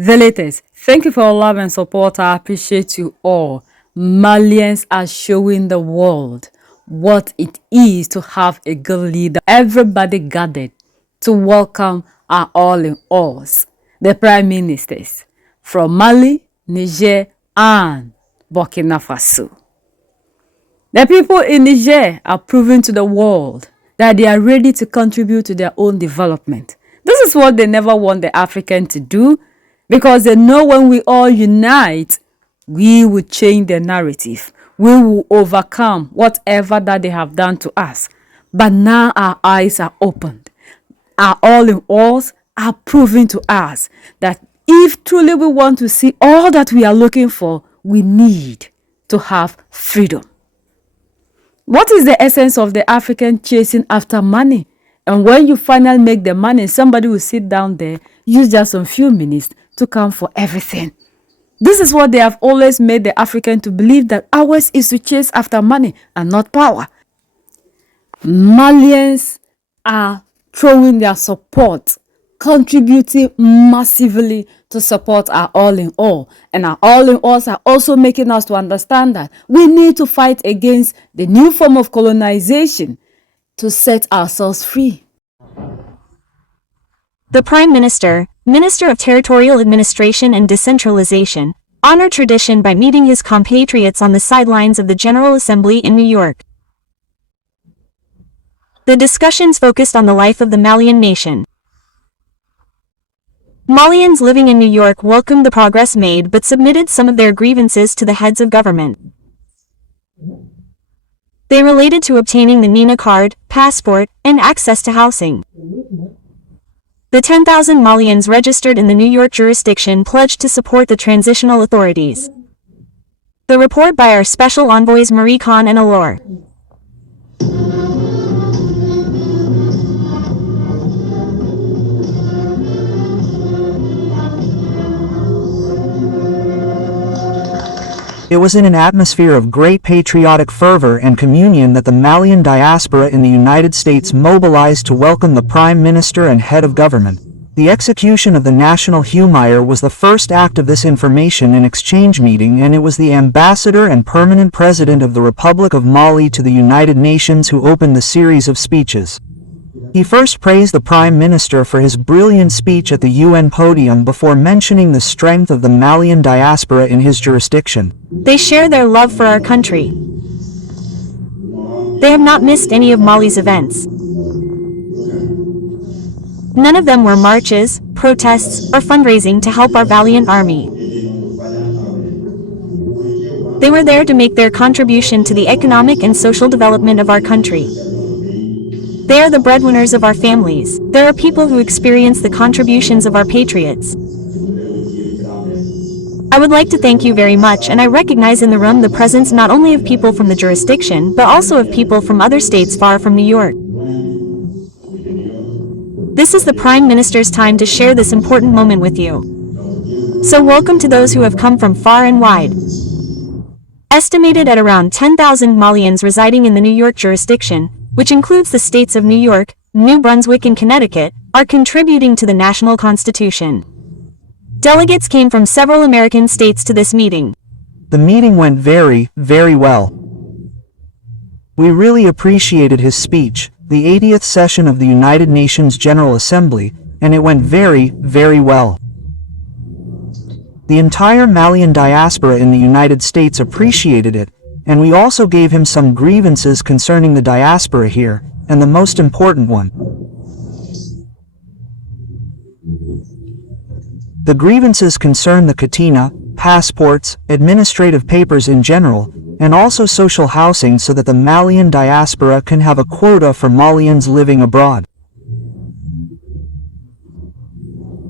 The latest. Thank you for your love and support. I appreciate you all. Malians are showing the world what it is to have a good leader. Everybody gathered to welcome our all-in-alls, the prime ministers from Mali, Niger, and Burkina Faso. The people in Niger are proving to the world that they are ready to contribute to their own development. This is what they never want the African to do, because they know when we all unite, we will change the narrative. We will overcome whatever that they have done to us. But now our eyes are opened. Our all-in-alls are proving to us that if truly we want to see all that we are looking for, we need to have freedom. What is the essence of the African chasing after money? And when you finally make the money, somebody will sit down there, use just a few minutes to come for everything. This is what they have always made the African to believe, that ours is to chase after money and not power. Malians are throwing their support, contributing massively to support our all-in-all. And our all-in-alls are also making us to understand that we need to fight against the new form of colonization to set ourselves free. The Prime Minister, Minister of Territorial Administration and Decentralization, honored tradition by meeting his compatriots on the sidelines of the General Assembly in New York. The discussions focused on the life of the Malian nation. Malians living in New York welcomed the progress made but submitted some of their grievances to the heads of government. They related to obtaining the Nina card, passport, and access to housing. The 10,000 Malians registered in the New York jurisdiction pledged to support the transitional authorities. The report by our special envoys Marie Khan and Allure. It was in an atmosphere of great patriotic fervor and communion that the Malian diaspora in the United States mobilized to welcome the Prime Minister and head of government. The execution of the National Humire was the first act of this information and exchange meeting, and it was the Ambassador and Permanent President of the Republic of Mali to the United Nations who opened the series of speeches. He first praised the Prime Minister for his brilliant speech at the UN podium before mentioning the strength of the Malian diaspora in his jurisdiction. They share their love for our country. They have not missed any of Mali's events. None of them were marches, protests, or fundraising to help our valiant army. They were there to make their contribution to the economic and social development of our country. They are the breadwinners of our families. There are people who experience the contributions of our patriots. I would like to thank you very much, and I recognize in the room the presence not only of people from the jurisdiction, but also of people from other states far from New York. This is the Prime Minister's time to share this important moment with you. So welcome to those who have come from far and wide. Estimated at around 10,000 Malians residing in the New York jurisdiction, which includes the states of New York, New Brunswick, and Connecticut, are contributing to the national constitution. Delegates came from several American states to this meeting. The meeting went very, very well. We really appreciated his speech, the 80th session of the United Nations General Assembly, and it went very, very well. The entire Malian diaspora in the United States appreciated it, and we also gave him some grievances concerning the diaspora here, and the most important one. The grievances concern the katina, passports, administrative papers in general, and also social housing so that the Malian diaspora can have a quota for Malians living abroad.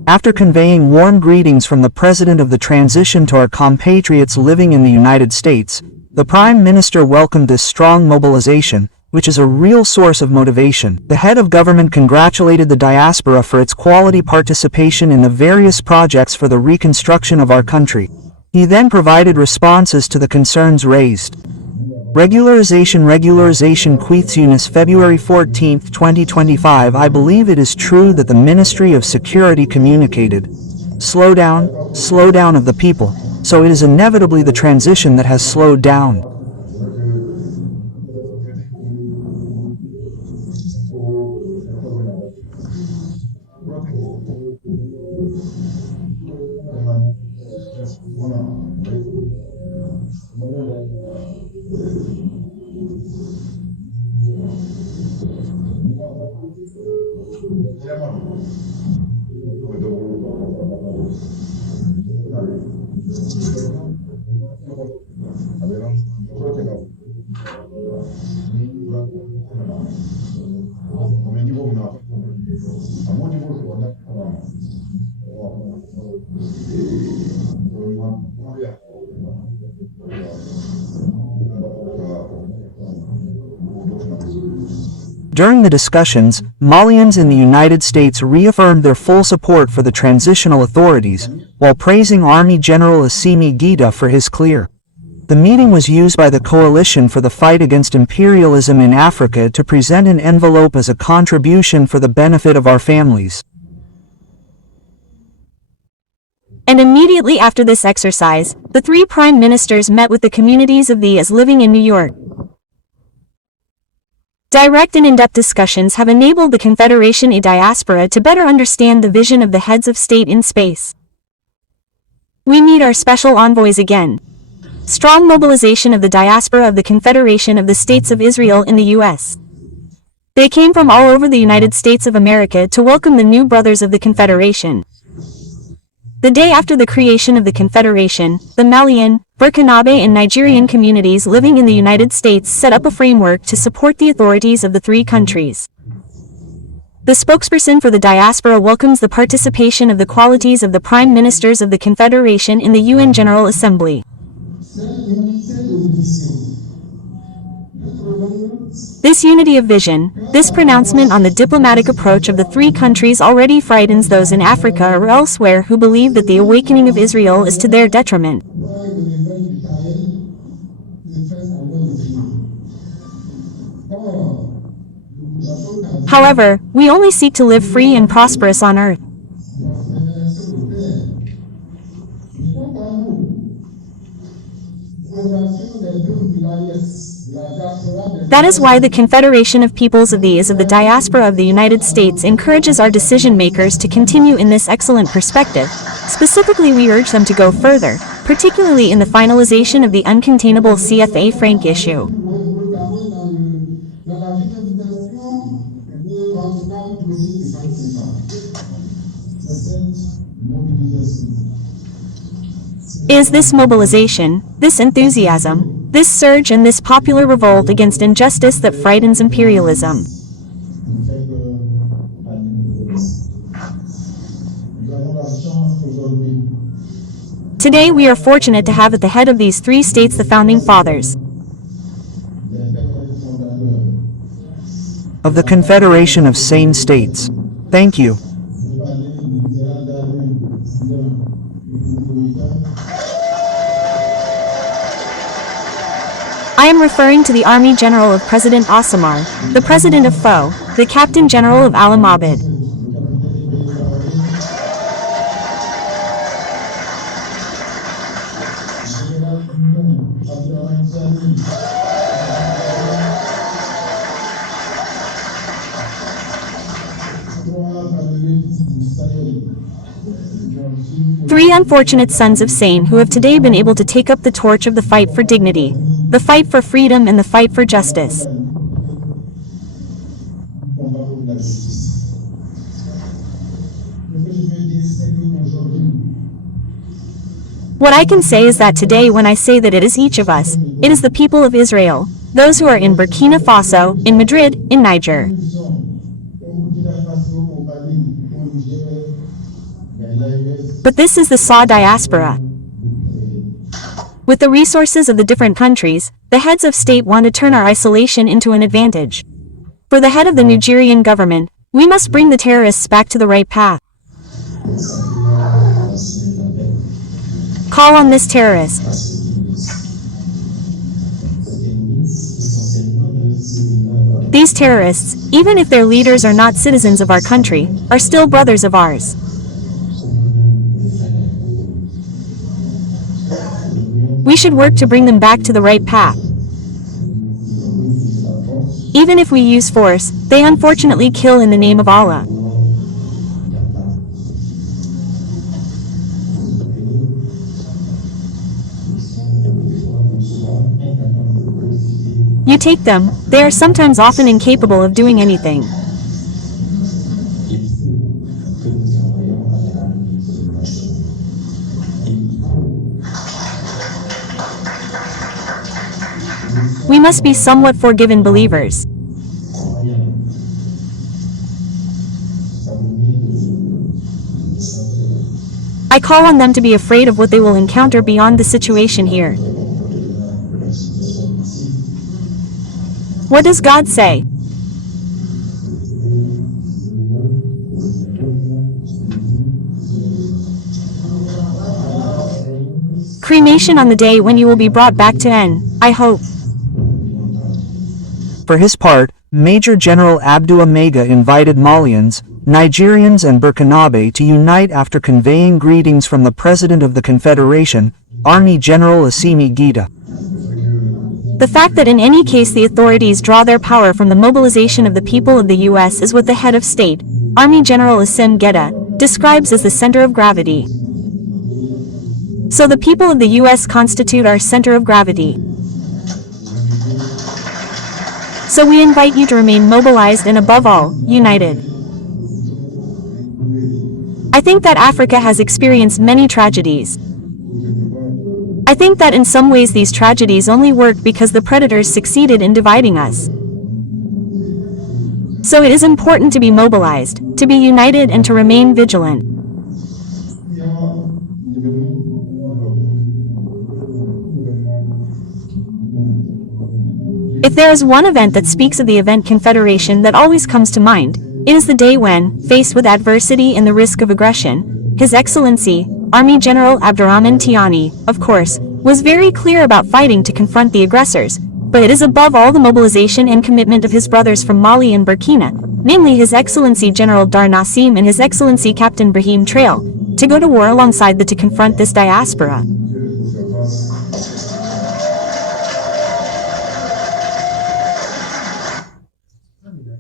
After conveying warm greetings from the President of the transition to our compatriots living in the United States, the Prime Minister welcomed this strong mobilization, which is a real source of motivation. The head of government congratulated the diaspora for its quality participation in the various projects for the reconstruction of our country. He then provided responses to the concerns raised. Regularization Queetsunis February 14, 2025. I believe it is true that the Ministry of Security communicated slowdown of the people, so it is inevitably the transition that has slowed down. During the discussions, Malians in the United States reaffirmed their full support for the transitional authorities, while praising Army General Assimi Goïta for his clear. The meeting was used by the Coalition for the Fight Against Imperialism in Africa to present an envelope as a contribution for the benefit of our families. And immediately after this exercise, the three prime ministers met with the communities of those living in New York. Direct and in-depth discussions have enabled the Confederation and Diaspora to better understand the vision of the heads of state in space. We meet our special envoys again. Strong mobilization of the diaspora of the Confederation of the States of Israel in the U.S. They came from all over the United States of America to welcome the new brothers of the Confederation. The day after the creation of the Confederation, the Malian, Burkinabe and Nigerian communities living in the United States set up a framework to support the authorities of the three countries. The spokesperson for the diaspora welcomes the participation of the qualities of the Prime Ministers of the Confederation in the UN General Assembly. This unity of vision, this pronouncement on the diplomatic approach of the three countries already frightens those in Africa or elsewhere who believe that the awakening of Israel is to their detriment. However, we only seek to live free and prosperous on earth. That is why the Confederation of Peoples of the Diaspora of the United States encourages our decision makers to continue in this excellent perspective. Specifically, we urge them to go further, particularly in the finalization of the uncontainable CFA franc issue. Is this mobilization, this enthusiasm, this surge and this popular revolt against injustice that frightens imperialism? Today we are fortunate to have at the head of these three states the Founding Fathers of the Confederation of Sane States. Thank you. I am referring to the Army General of President Assimi, the President of FO, the Captain General of Alamabad. Three unfortunate sons of Sane who have today been able to take up the torch of the fight for dignity, the fight for freedom and the fight for justice. What I can say is that today when I say that it is each of us, it is the people of Israel, those who are in Burkina Faso, in Madrid, in Niger. But this is the SAW diaspora. With the resources of the different countries, the heads of state want to turn our isolation into an advantage. For the head of the Nigerian government, we must bring the terrorists back to the right path. Call on this terrorist. These terrorists, even if their leaders are not citizens of our country, are still brothers of ours. should work to bring them back to the right path. Even if we use force, they unfortunately kill in the name of Allah. You take them, they are sometimes often incapable of doing anything. We must be somewhat forgiven believers. I call on them to be afraid of what they will encounter beyond the situation here. What does God say? Cremation on the day when you will be brought back to N, I hope. For his part, Major General Abdu Amega invited Malians, Nigerians and Burkinabe to unite after conveying greetings from the President of the Confederation, Army General Assimi Goïta. The fact that in any case the authorities draw their power from the mobilization of the people of the U.S. is what the head of state, Army General Assimi Goïta, describes as the center of gravity. So the people of the U.S. constitute our center of gravity. So we invite you to remain mobilized and above all, united. I think that Africa has experienced many tragedies. I think that in some ways these tragedies only work because the predators succeeded in dividing us. So it is important to be mobilized, to be united and to remain vigilant. If there is one event that speaks of the event Confederation that always comes to mind, it is the day when, faced with adversity and the risk of aggression, His Excellency, Army General Abdurrahman Tiani, of course, was very clear about fighting to confront the aggressors, but it is above all the mobilization and commitment of his brothers from Mali and Burkina, namely His Excellency General Dar Nassim and His Excellency Captain Brahim Trail, to go to war alongside to confront this diaspora.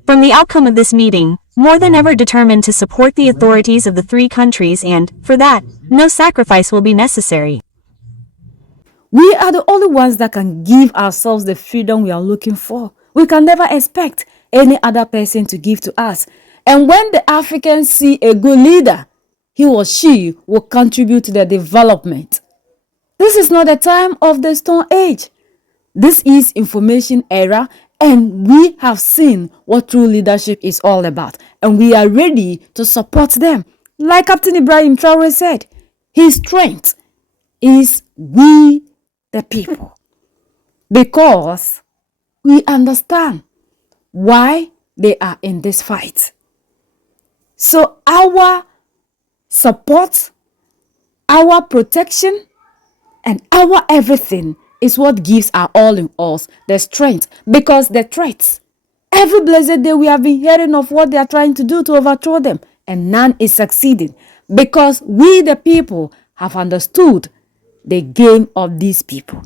From the outcome of this meeting, more than ever determined to support the authorities of the three countries and, for that, no sacrifice will be necessary. We are the only ones that can give ourselves the freedom we are looking for. We can never expect any other person to give to us. And when the Africans see a good leader, he or she will contribute to their development. This is not the time of the Stone Age. This is information era, and we have seen what true leadership is all about. And we are ready to support them. Like Captain Ibrahim Traore said, his strength is we the people. Because we understand why they are in this fight. So our support, our protection, and our everything is what gives our all in all the strength. Because the threats, every blessed day we have been hearing of what they are trying to do to overthrow them, and none is succeeding. Because we the people have understood the game of these people.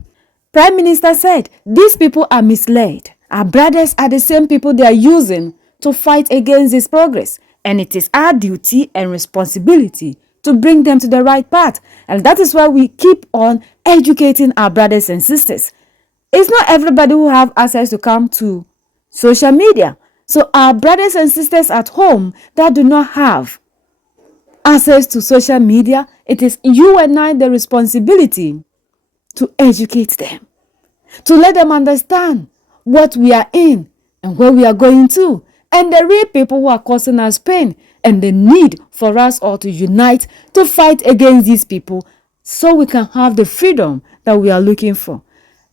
Prime Minister said, these people are misled. Our brothers are the same people they are using to fight against this progress. And it is our duty and responsibility to bring them to the right path. And that is why we keep on educating our brothers and sisters. It's not everybody who have access to come to social media. So our brothers and sisters at home that do not have access to social media, it is you and I the responsibility to educate them, to let them understand what we are in and where we are going to, and the real people who are causing us pain, and the need for us all to unite to fight against these people so we can have the freedom that we are looking for.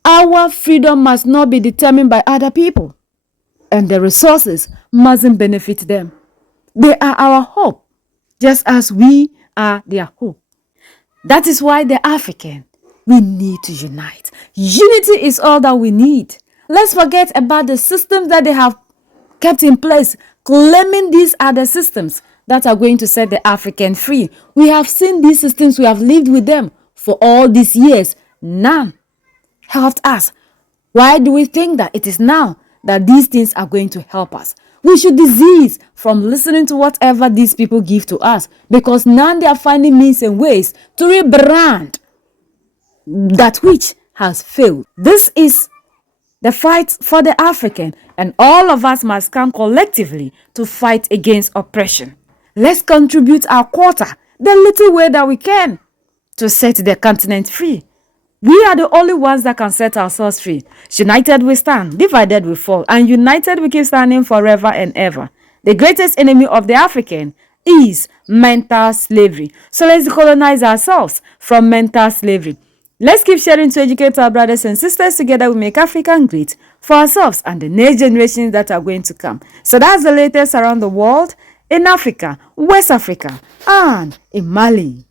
Our freedom must not be determined by other people, and the resources mustn't benefit them. They are our hope, just as we are their hope. That is why the African, we need to unite. Unity is all that we need. Let's forget about the systems that they have kept in place, claiming these are the systems that are going to set the African free. We have seen these systems, we have lived with them for all these years. None helped us? Why do we think that it is now that these things are going to help us? We should desist from listening to whatever these people give to us, because now they are finding means and ways to rebrand that which has failed. This is the fight for the African, and all of us must come collectively to fight against oppression. Let's contribute our quota, the little way that we can, to set the continent free. We are the only ones that can set ourselves free. United we stand, divided we fall, and united we keep standing forever and ever. The greatest enemy of the African is mental slavery. So let's decolonize ourselves from mental slavery. Let's keep sharing to educate our brothers and sisters. Together we make Africa great for ourselves and the next generations that are going to come. So that's the latest around the world, in Africa, West Africa, and in Mali.